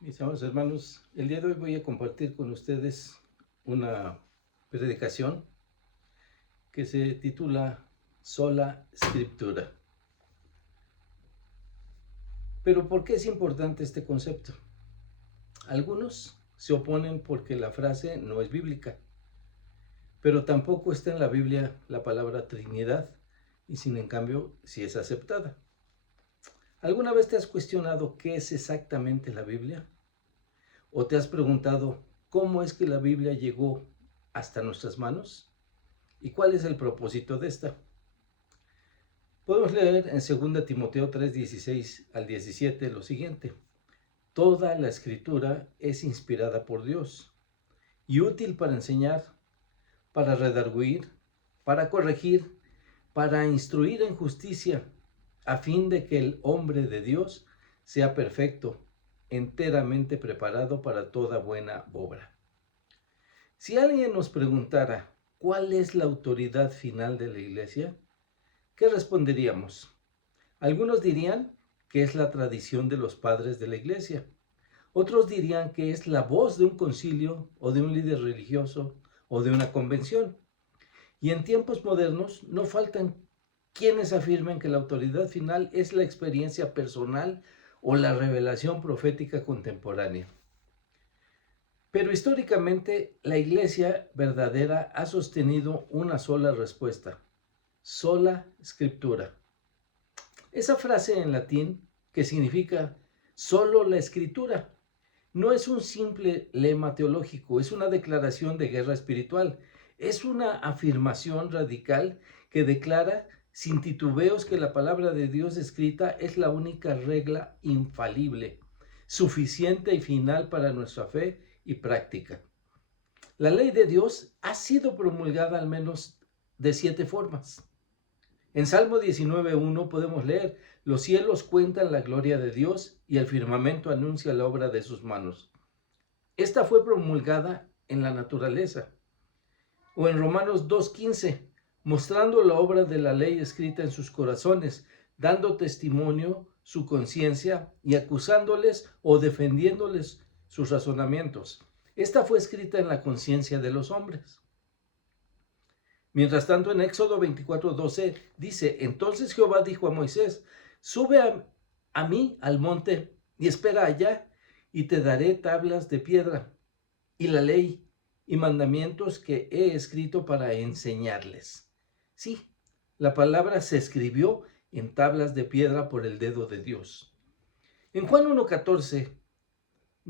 Mis amados hermanos, el día de hoy voy a compartir con ustedes una predicación que se titula Sola Escritura. Pero ¿por qué es importante este concepto? Algunos se oponen porque la frase no es bíblica, pero tampoco está en la Biblia la palabra Trinidad, y sin en cambio sí es aceptada. ¿Alguna vez te has cuestionado qué es exactamente la Biblia? ¿O te has preguntado cómo es que la Biblia llegó hasta nuestras manos? ¿Y cuál es el propósito de esta? Podemos leer en 2 Timoteo 3:16 al 17 lo siguiente: Toda la escritura es inspirada por Dios y útil para enseñar, para redarguir, para corregir, para instruir en justicia, a fin de que el hombre de Dios sea perfecto, enteramente preparado para toda buena obra. Si alguien nos preguntara cuál es la autoridad final de la Iglesia, ¿qué responderíamos? Algunos dirían que es la tradición de los padres de la Iglesia. Otros dirían que es la voz de un concilio o de un líder religioso o de una convención. Y en tiempos modernos no faltan quienes afirmen que la autoridad final es la experiencia personal o la revelación profética contemporánea. Pero históricamente la Iglesia verdadera ha sostenido una sola respuesta: sola Escritura. Esa frase en latín, que significa solo la Escritura, no es un simple lema teológico, es una declaración de guerra espiritual, es una afirmación radical que declara sin titubeos que la palabra de Dios escrita es la única regla infalible, suficiente y final para nuestra fe y práctica. La ley de Dios ha sido promulgada al menos de 7 formas. En Salmo 19:1 podemos leer: los cielos cuentan la gloria de Dios y el firmamento anuncia la obra de sus manos. Esta fue promulgada en la naturaleza. O en Romanos 2:15, mostrando la obra de la ley escrita en sus corazones, dando testimonio su conciencia y acusándoles o defendiéndoles sus razonamientos. Esta fue escrita en la conciencia de los hombres. Mientras tanto, en Éxodo 24:12 dice: entonces Jehová dijo a Moisés: sube a mí al monte y espera allá, y te daré tablas de piedra y la ley y mandamientos que he escrito para enseñarles. Sí, la palabra se escribió en tablas de piedra por el dedo de Dios. En Juan 1:14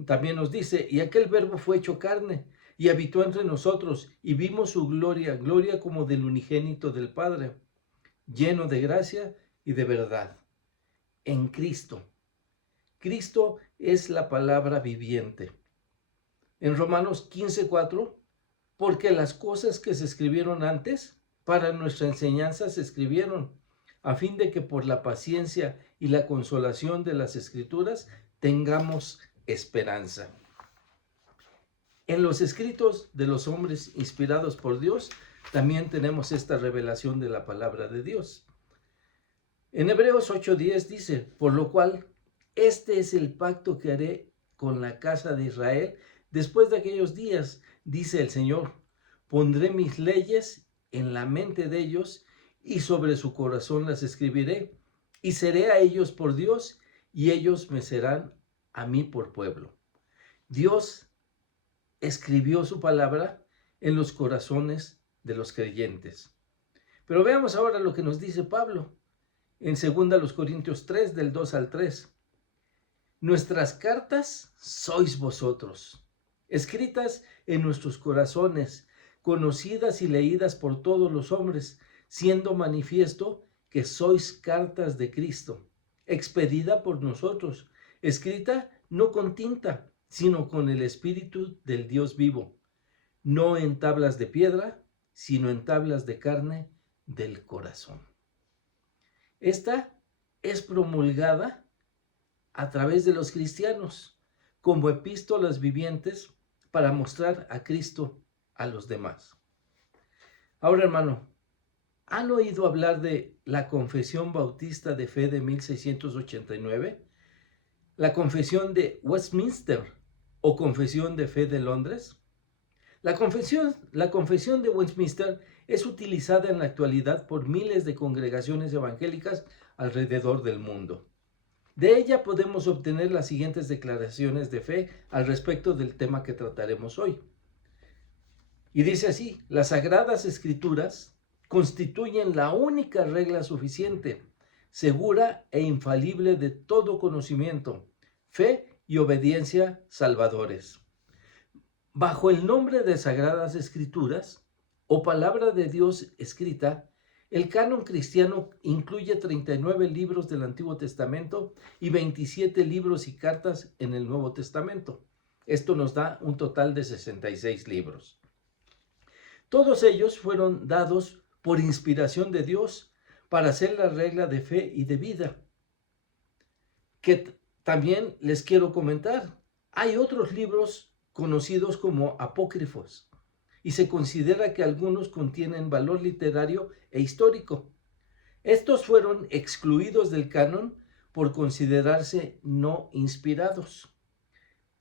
también nos dice: y aquel verbo fue hecho carne y habitó entre nosotros, y vimos su gloria, gloria como del unigénito del Padre, lleno de gracia y de verdad. En Cristo. Cristo es la palabra viviente. En Romanos 15:4, porque las cosas que se escribieron antes, para nuestra enseñanza se escribieron, a fin de que por la paciencia y la consolación de las Escrituras tengamos esperanza. En los escritos de los hombres inspirados por Dios, también tenemos esta revelación de la palabra de Dios. En Hebreos 8:10 dice: por lo cual, este es el pacto que haré con la casa de Israel después de aquellos días, dice el Señor. Pondré mis leyes en la mente de ellos y sobre su corazón las escribiré, y seré a ellos por Dios y ellos me serán a mí por pueblo. Dios escribió su palabra en los corazones de los creyentes. Pero veamos ahora lo que nos dice Pablo en 2 Corintios 3, del 2 al 3. Nuestras cartas sois vosotros, escritas en nuestros corazones, conocidas y leídas por todos los hombres, siendo manifiesto que sois cartas de Cristo, expedida por nosotros, escrita no con tinta, sino con el Espíritu del Dios vivo, no en tablas de piedra, sino en tablas de carne del corazón. Esta es promulgada a través de los cristianos como epístolas vivientes para mostrar a Cristo a los demás. Ahora, hermano, ¿han oído hablar de la Confesión Bautista de Fe de 1689? la Confesión de Westminster o Confesión de Fe de Londres. La confesión de Westminster es utilizada en la actualidad por miles de congregaciones evangélicas alrededor del mundo. De ella podemos obtener las siguientes declaraciones de fe al respecto del tema que trataremos hoy. Y dice así: las Sagradas Escrituras constituyen la única regla suficiente, segura e infalible de todo conocimiento, fe y obediencia salvadores. Bajo el nombre de Sagradas Escrituras o Palabra de Dios escrita, el canon cristiano incluye 39 libros del Antiguo Testamento y 27 libros y cartas en el Nuevo Testamento. Esto nos da un total de 66 libros. Todos ellos fueron dados por inspiración de Dios para ser la regla de fe y de vida. Que también les quiero comentar, hay otros libros conocidos como apócrifos, y se considera que algunos contienen valor literario e histórico. Estos fueron excluidos del canon por considerarse no inspirados.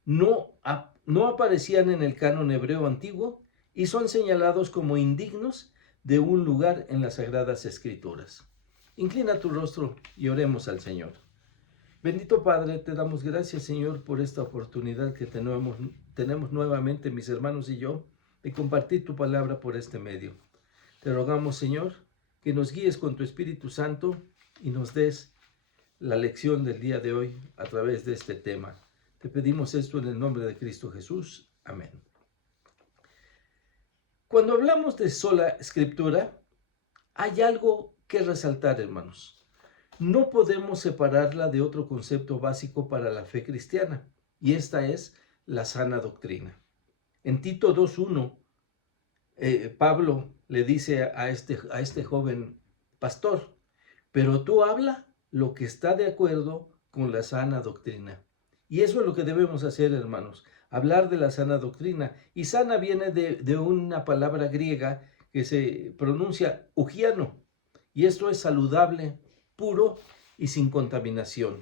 No aparecían en el canon hebreo antiguo y son señalados como indignos de un lugar en las Sagradas Escrituras. Inclina tu rostro y oremos al Señor. Bendito Padre, te damos gracias, Señor, por esta oportunidad que tenemos nuevamente, mis hermanos y yo, de compartir tu palabra por este medio. Te rogamos, Señor, que nos guíes con tu Espíritu Santo y nos des la lección del día de hoy a través de este tema. Te pedimos esto en el nombre de Cristo Jesús. Amén. Cuando hablamos de sola Escritura, hay algo que resaltar, hermanos. No podemos separarla de otro concepto básico para la fe cristiana, y esta es la sana doctrina. En Tito 2:1, Pablo le dice a este joven pastor: pero tú habla lo que está de acuerdo con la sana doctrina. Y eso es lo que debemos hacer, hermanos, hablar de la sana doctrina. Y sana viene de una palabra griega que se pronuncia ugiano, y esto es saludable, puro y sin contaminación.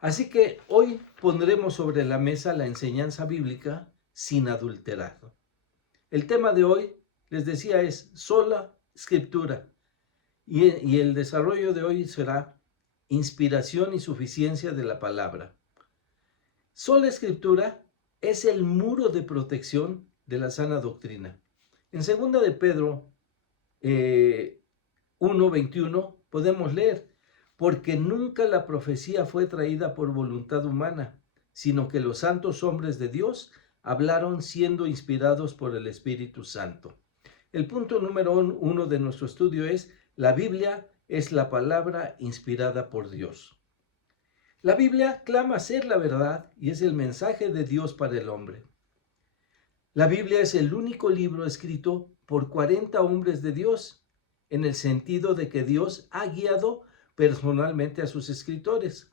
Así que hoy pondremos sobre la mesa la enseñanza bíblica sin adulterar. El tema de hoy, les decía, es sola Escritura, y el desarrollo de hoy será inspiración y suficiencia de la palabra. Sola Escritura es el muro de protección de la sana doctrina. En 2 de Pedro 1:21 podemos leer: porque nunca la profecía fue traída por voluntad humana, sino que los santos hombres de Dios hablaron siendo inspirados por el Espíritu Santo. El punto número 1 de nuestro estudio es: la Biblia es la palabra inspirada por Dios. La Biblia clama ser la verdad y es el mensaje de Dios para el hombre. La Biblia es el único libro escrito por 40 hombres de Dios, en el sentido de que Dios ha guiado personalmente a sus escritores.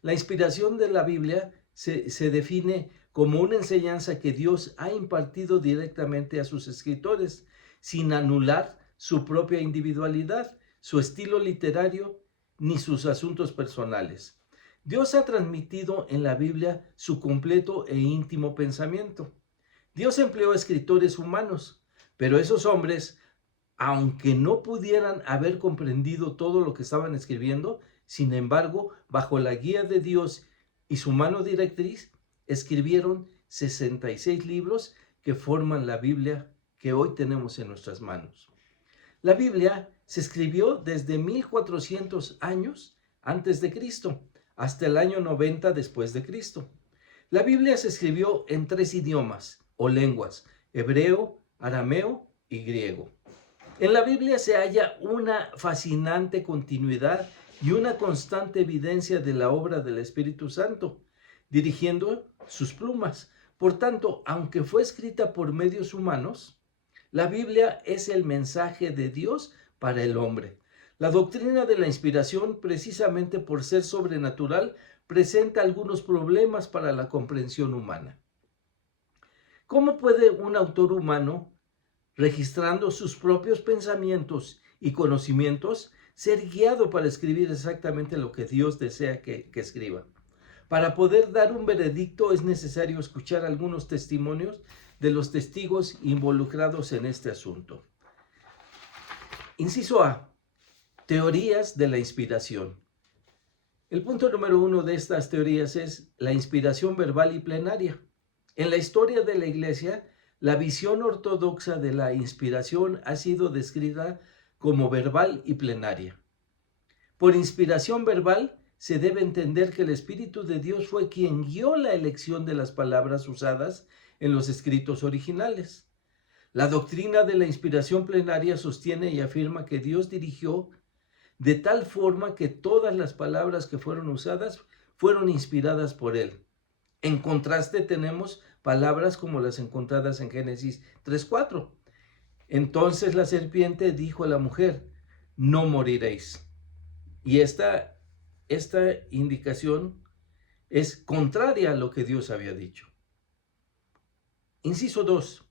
La inspiración de la Biblia se define como una enseñanza que Dios ha impartido directamente a sus escritores, sin anular su propia individualidad, su estilo literario, ni sus asuntos personales. Dios ha transmitido en la Biblia su completo e íntimo pensamiento. Dios empleó escritores humanos, pero esos hombres, aunque no pudieran haber comprendido todo lo que estaban escribiendo, sin embargo, bajo la guía de Dios y su mano directriz, escribieron 66 libros que forman la Biblia que hoy tenemos en nuestras manos. La Biblia se escribió desde 1400 años antes de Cristo hasta el año 90 después de Cristo. La Biblia se escribió en 3 idiomas o lenguas: hebreo, arameo y griego. En la Biblia se halla una fascinante continuidad y una constante evidencia de la obra del Espíritu Santo, dirigiendo sus plumas. Por tanto, aunque fue escrita por medios humanos, la Biblia es el mensaje de Dios para el hombre. La doctrina de la inspiración, precisamente por ser sobrenatural, presenta algunos problemas para la comprensión humana. ¿Cómo puede un autor humano, registrando sus propios pensamientos y conocimientos, ser guiado para escribir exactamente lo que Dios desea que escriba? Para poder dar un veredicto es necesario escuchar algunos testimonios de los testigos involucrados en este asunto. Inciso A. Teorías de la inspiración. El punto número 1 de estas teorías es la inspiración verbal y plenaria. En la historia de la Iglesia, la visión ortodoxa de la inspiración ha sido descrita como verbal y plenaria. Por inspiración verbal se debe entender que el Espíritu de Dios fue quien guió la elección de las palabras usadas en los escritos originales. La doctrina de la inspiración plenaria sostiene y afirma que Dios dirigió de tal forma que todas las palabras que fueron usadas fueron inspiradas por Él. En contraste tenemos palabras como las encontradas en Génesis 3:4. Entonces la serpiente dijo a la mujer, no moriréis. Y esta indicación es contraria a lo que Dios había dicho. Inciso 2.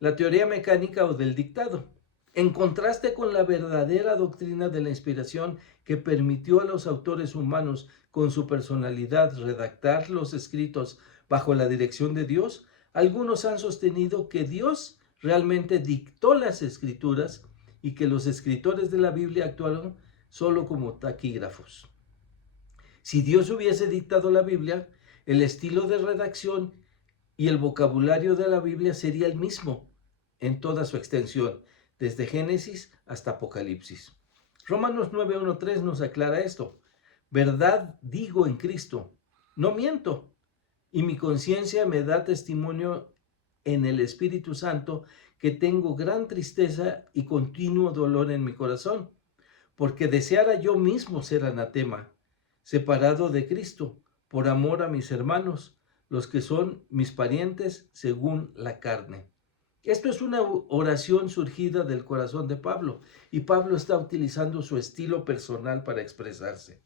La teoría mecánica o del dictado. En contraste con la verdadera doctrina de la inspiración que permitió a los autores humanos con su personalidad redactar los escritos bajo la dirección de Dios, algunos han sostenido que Dios realmente dictó las escrituras y que los escritores de la Biblia actuaron solo como taquígrafos. Si Dios hubiese dictado la Biblia, el estilo de redacción y el vocabulario de la Biblia sería el mismo en toda su extensión, desde Génesis hasta Apocalipsis. Romanos 9:1-3 nos aclara esto. Verdad digo en Cristo, no miento, y mi conciencia me da testimonio en el Espíritu Santo que tengo gran tristeza y continuo dolor en mi corazón, porque deseara yo mismo ser anatema, separado de Cristo, por amor a mis hermanos, los que son mis parientes según la carne. Esto es una oración surgida del corazón de Pablo, y Pablo está utilizando su estilo personal para expresarse.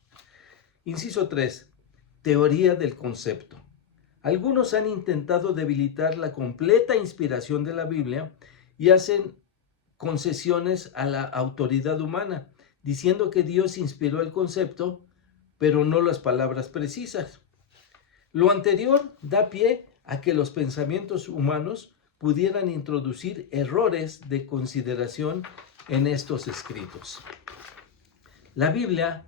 Inciso 3. Teoría del concepto. Algunos han intentado debilitar la completa inspiración de la Biblia y hacen concesiones a la autoridad humana, diciendo que Dios inspiró el concepto, pero no las palabras precisas. Lo anterior da pie a que los pensamientos humanos pudieran introducir errores de consideración en estos escritos. La Biblia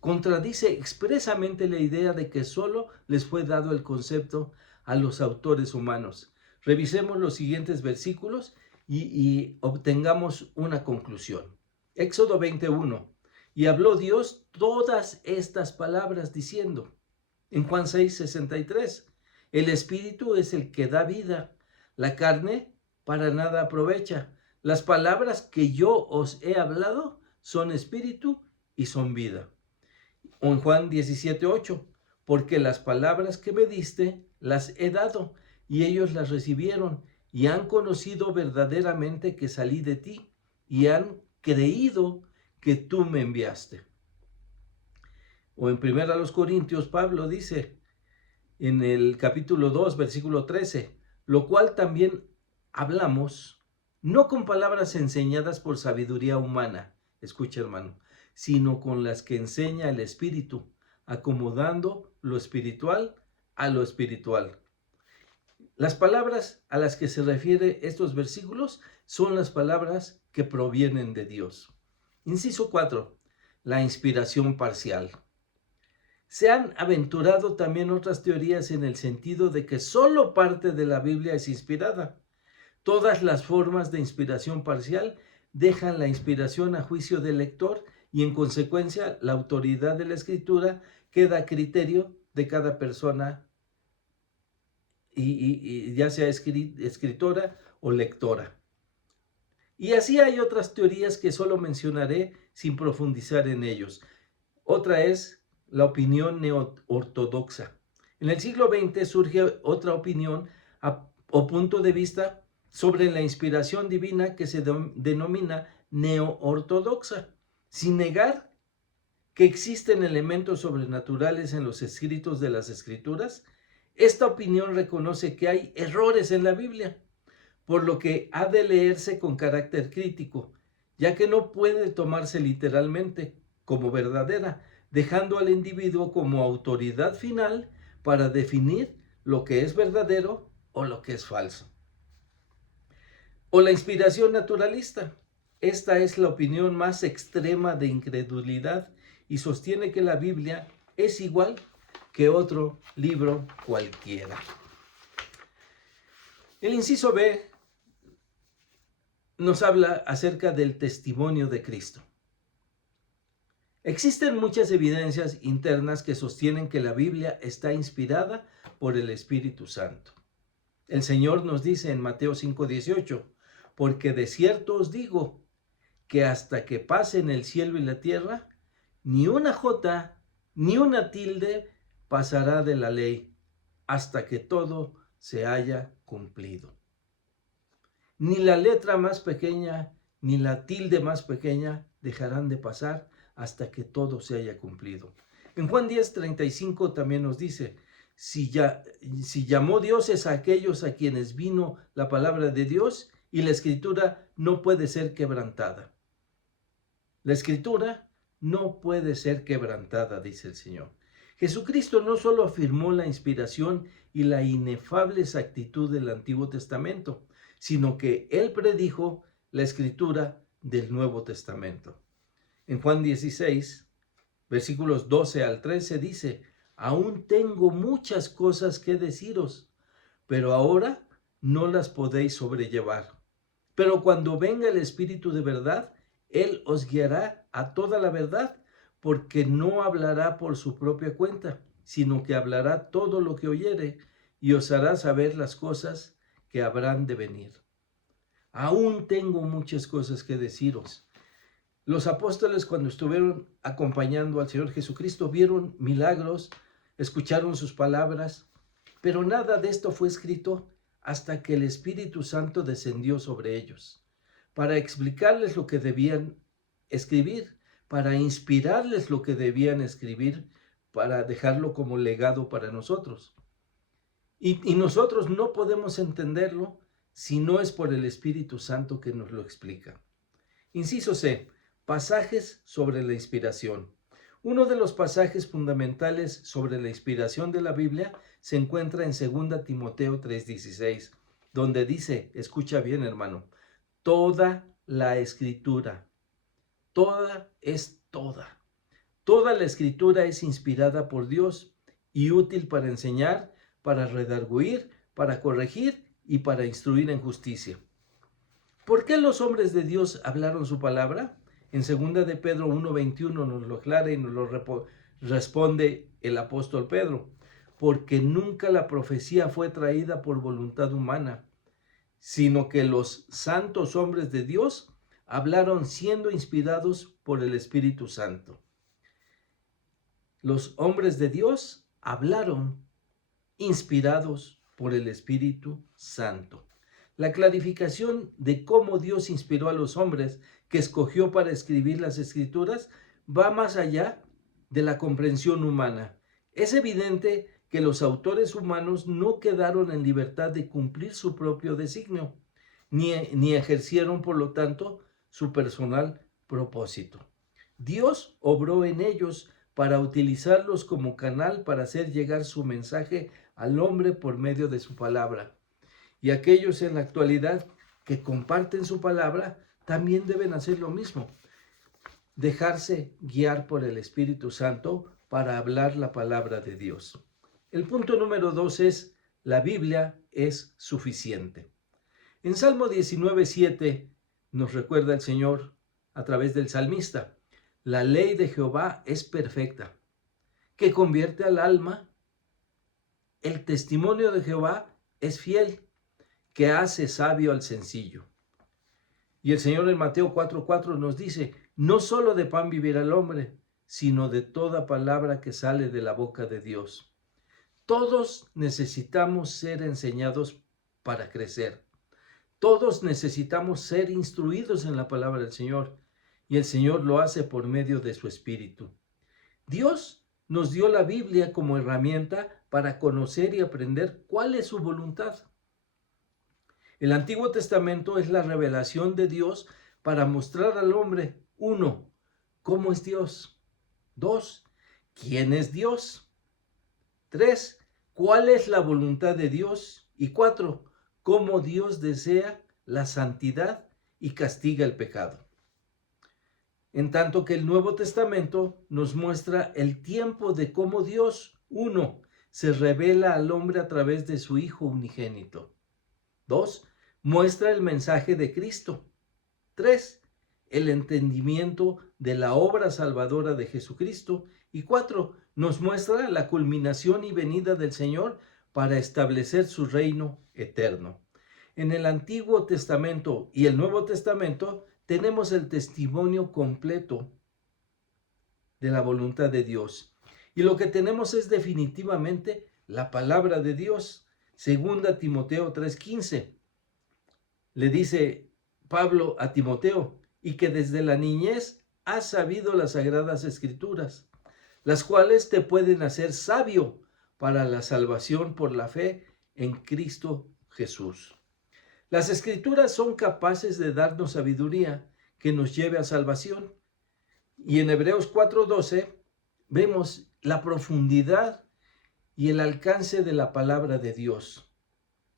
contradice expresamente la idea de que solo les fue dado el concepto a los autores humanos. Revisemos los siguientes versículos y obtengamos una conclusión. Éxodo 21. Y habló Dios todas estas palabras diciendo. En Juan 6:63. El Espíritu es el que da vida. La carne para nada aprovecha. Las palabras que yo os he hablado son espíritu y son vida. O en Juan 17:8, porque las palabras que me diste las he dado, y ellos las recibieron, y han conocido verdaderamente que salí de ti, y han creído que tú me enviaste. O en 1 Corintios, Pablo dice, en el capítulo 2, versículo 13, lo cual también hablamos, no con palabras enseñadas por sabiduría humana, escucha hermano, sino con las que enseña el Espíritu, acomodando lo espiritual a lo espiritual. Las palabras a las que se refiere estos versículos son las palabras que provienen de Dios. Inciso 4. La inspiración parcial. Se han aventurado también otras teorías en el sentido de que solo parte de la Biblia es inspirada. Todas las formas de inspiración parcial dejan la inspiración a juicio del lector y en consecuencia la autoridad de la escritura queda a criterio de cada persona y ya sea escritora o lectora. Y así hay otras teorías que solo mencionaré sin profundizar en ellos. Otra es la opinión neo-ortodoxa. En el siglo XX surge otra opinión o punto de vista sobre la inspiración divina que se denomina neo-ortodoxa, sin negar que existen elementos sobrenaturales en los escritos de las Escrituras. Esta opinión reconoce que hay errores en la Biblia, por lo que ha de leerse con carácter crítico, ya que no puede tomarse literalmente como verdadera, dejando al individuo como autoridad final para definir lo que es verdadero o lo que es falso. O la inspiración naturalista. Esta es la opinión más extrema de incredulidad y sostiene que la Biblia es igual que otro libro cualquiera. El inciso B nos habla acerca del testimonio de Cristo. Existen muchas evidencias internas que sostienen que la Biblia está inspirada por el Espíritu Santo. El Señor nos dice en Mateo 5:18, porque de cierto os digo que hasta que pasen el cielo y la tierra, ni una jota ni una tilde pasará de la ley, hasta que todo se haya cumplido. Ni la letra más pequeña, ni la tilde más pequeña dejarán de pasar hasta que todo se haya cumplido. En Juan 10:35 también nos dice, si llamó dioses a aquellos a quienes vino la palabra de Dios, y la Escritura no puede ser quebrantada. La Escritura no puede ser quebrantada, dice el Señor. Jesucristo no solo afirmó la inspiración y la inefable exactitud del Antiguo Testamento, sino que Él predijo la Escritura del Nuevo Testamento. En Juan 16, versículos 12 al 13 dice, aún tengo muchas cosas que deciros, pero ahora no las podéis sobrellevar. Pero cuando venga el Espíritu de verdad, Él os guiará a toda la verdad, porque no hablará por su propia cuenta, sino que hablará todo lo que oyere y os hará saber las cosas que habrán de venir. Aún tengo muchas cosas que deciros. Los apóstoles, cuando estuvieron acompañando al Señor Jesucristo, vieron milagros, escucharon sus palabras, pero nada de esto fue escrito hasta que el Espíritu Santo descendió sobre ellos, para explicarles lo que debían escribir, para inspirarles lo que debían escribir, para dejarlo como legado para nosotros. Y nosotros no podemos entenderlo si no es por el Espíritu Santo que nos lo explica. Inciso C. Pasajes sobre la inspiración. Uno de los pasajes fundamentales sobre la inspiración de la Biblia se encuentra en 2 Timoteo 3:16, donde dice, escucha bien hermano, toda la Escritura, toda es toda. Toda la Escritura es inspirada por Dios y útil para enseñar, para redarguir, para corregir y para instruir en justicia. ¿Por qué los hombres de Dios hablaron su palabra? En 2 de Pedro 1:21 nos lo aclara y nos lo responde el apóstol Pedro. Porque nunca la profecía fue traída por voluntad humana, sino que los santos hombres de Dios hablaron siendo inspirados por el Espíritu Santo. Los hombres de Dios hablaron inspirados por el Espíritu Santo. La clarificación de cómo Dios inspiró a los hombres que escogió para escribir las Escrituras va más allá de la comprensión humana. Es evidente que los autores humanos no quedaron en libertad de cumplir su propio designio, ni ejercieron, por lo tanto, su personal propósito. Dios obró en ellos para utilizarlos como canal para hacer llegar su mensaje al hombre por medio de su palabra. Y aquellos en la actualidad que comparten su palabra también deben hacer lo mismo. Dejarse guiar por el Espíritu Santo para hablar la palabra de Dios. El punto número 2 es, la Biblia es suficiente. En Salmo 19:7 nos recuerda el Señor a través del salmista, la ley de Jehová es perfecta, que convierte al alma. El testimonio de Jehová es fiel, que hace sabio al sencillo. Y el Señor en Mateo 4:4 nos dice, no solo de pan vivirá el hombre, sino de toda palabra que sale de la boca de Dios. Todos necesitamos ser enseñados para crecer. Todos necesitamos ser instruidos en la palabra del Señor, y el Señor lo hace por medio de su Espíritu. Dios nos dio la Biblia como herramienta para conocer y aprender cuál es su voluntad. El Antiguo Testamento es la revelación de Dios para mostrar al hombre, 1, cómo es Dios. 2, ¿quién es Dios? 3, ¿cuál es la voluntad de Dios? Y 4, ¿cómo Dios desea la santidad y castiga el pecado? En tanto que el Nuevo Testamento nos muestra el tiempo de cómo Dios, uno, se revela al hombre a través de su Hijo unigénito. 2, muestra el mensaje de Cristo. 3, el entendimiento de la obra salvadora de Jesucristo. Y 4, nos muestra la culminación y venida del Señor para establecer su reino eterno. En el Antiguo Testamento y el Nuevo Testamento tenemos el testimonio completo de la voluntad de Dios. Y lo que tenemos es definitivamente la palabra de Dios. Segunda Timoteo 3:15. Le dice Pablo a Timoteo, y que desde la niñez has sabido las sagradas escrituras, las cuales te pueden hacer sabio para la salvación por la fe en Cristo Jesús. Las escrituras son capaces de darnos sabiduría que nos lleve a salvación. Y en Hebreos 4:12 vemos la profundidad y el alcance de la palabra de Dios.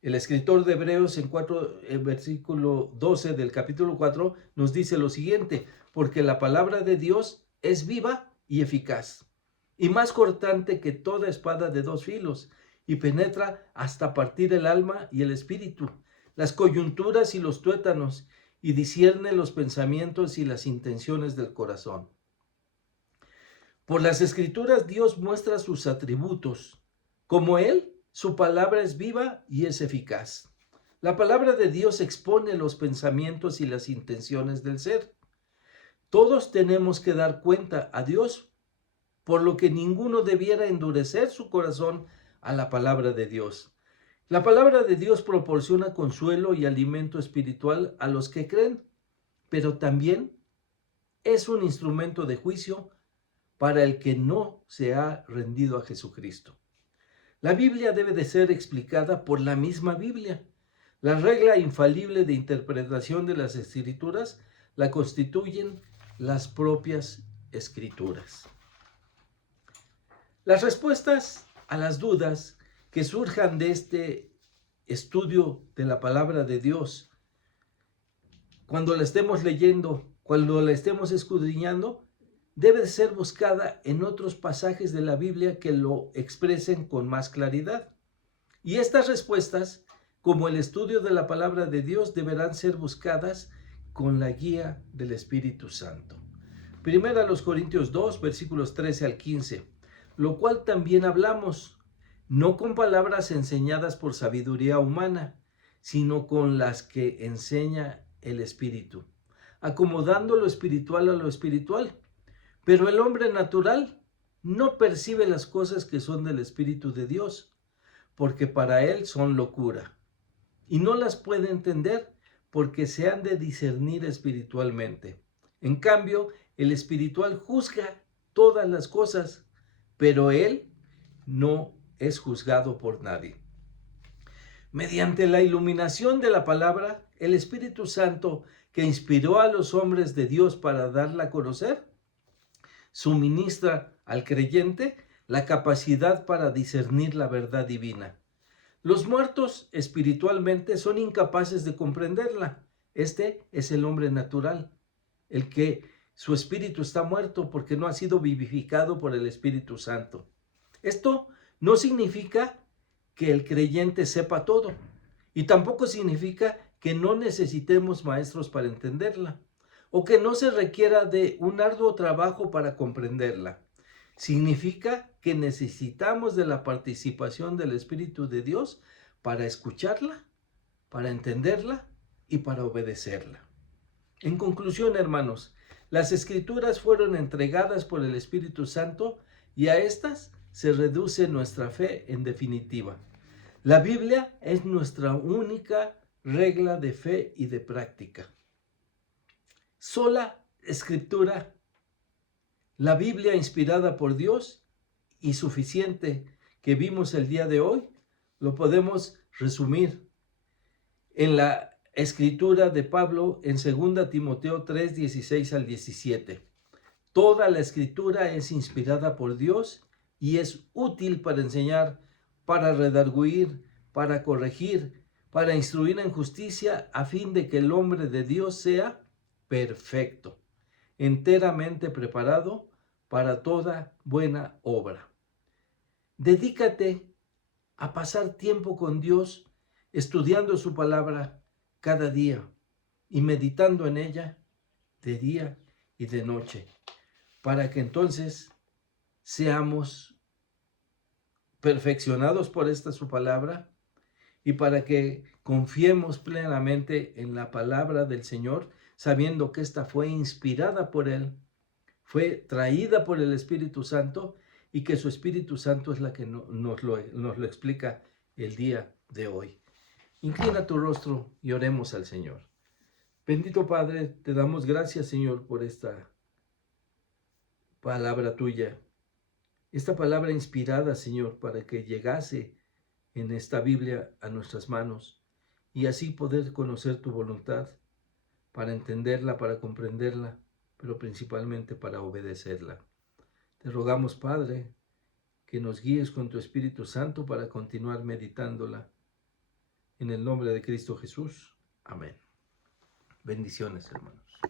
El escritor de Hebreos en versículo 12 del capítulo 4 nos dice lo siguiente: porque la palabra de Dios es viva y eficaz, y más cortante que toda espada de dos filos, y penetra hasta partir el alma y el espíritu, las coyunturas y los tuétanos, y discierne los pensamientos y las intenciones del corazón. Por las escrituras Dios muestra sus atributos. Como Él, su palabra es viva y es eficaz. La palabra de Dios expone los pensamientos y las intenciones del ser. Todos tenemos que dar cuenta a Dios, por lo que ninguno debiera endurecer su corazón a la palabra de Dios. La palabra de Dios proporciona consuelo y alimento espiritual a los que creen, pero también es un instrumento de juicio para el que no se ha rendido a Jesucristo. La Biblia debe de ser explicada por la misma Biblia. La regla infalible de interpretación de las Escrituras la constituyen las propias Escrituras. Las respuestas a las dudas que surjan de este estudio de la palabra de Dios, cuando la estemos leyendo, cuando la estemos escudriñando, debe ser buscada en otros pasajes de la Biblia que lo expresen con más claridad. Y estas respuestas, como el estudio de la palabra de Dios, deberán ser buscadas con la guía del Espíritu Santo. Primera a los Corintios 2, versículos 13 al 15, lo cual también hablamos, no con palabras enseñadas por sabiduría humana, sino con las que enseña el Espíritu, acomodando lo espiritual a lo espiritual. Pero el hombre natural no percibe las cosas que son del Espíritu de Dios, porque para él son locura, y no las puede entender porque se han de discernir espiritualmente. En cambio, el espiritual juzga todas las cosas, pero él no es juzgado por nadie. Mediante la iluminación de la palabra, el Espíritu Santo, que inspiró a los hombres de Dios para darla a conocer, suministra al creyente la capacidad para discernir la verdad divina. Los muertos espiritualmente son incapaces de comprenderla. Este es el hombre natural, el que su espíritu está muerto porque no ha sido vivificado por el Espíritu Santo. Esto no significa que el creyente sepa todo, y tampoco significa que no necesitemos maestros para entenderla, o que no se requiera de un arduo trabajo para comprenderla. Significa que necesitamos de la participación del Espíritu de Dios para escucharla, para entenderla y para obedecerla. En conclusión, hermanos, las Escrituras fueron entregadas por el Espíritu Santo y a estas se reduce nuestra fe en definitiva. La Biblia es nuestra única regla de fe y de práctica. Sola Escritura, la Biblia inspirada por Dios y suficiente que vimos el día de hoy, lo podemos resumir en la escritura de Pablo en 2 Timoteo 3, 16 al 17. Toda la escritura es inspirada por Dios y es útil para enseñar, para redarguir, para corregir, para instruir en justicia, a fin de que el hombre de Dios sea perfecto, enteramente preparado para toda buena obra. Dedícate a pasar tiempo con Dios, estudiando su palabra cada día y meditando en ella de día y de noche, para que entonces seamos perfeccionados por esta su palabra y para que confiemos plenamente en la palabra del Señor, sabiendo que esta fue inspirada por Él, fue traída por el Espíritu Santo y que su Espíritu Santo es la que nos lo explica el día de hoy. Inclina tu rostro y oremos al Señor. Bendito Padre, te damos gracias, Señor, por esta palabra tuya, esta palabra inspirada, Señor, para que llegase en esta Biblia a nuestras manos y así poder conocer tu voluntad, para entenderla, para comprenderla, pero principalmente para obedecerla. Te rogamos, Padre, que nos guíes con tu Espíritu Santo para continuar meditándola. En el nombre de Cristo Jesús. Amén. Bendiciones, hermanos.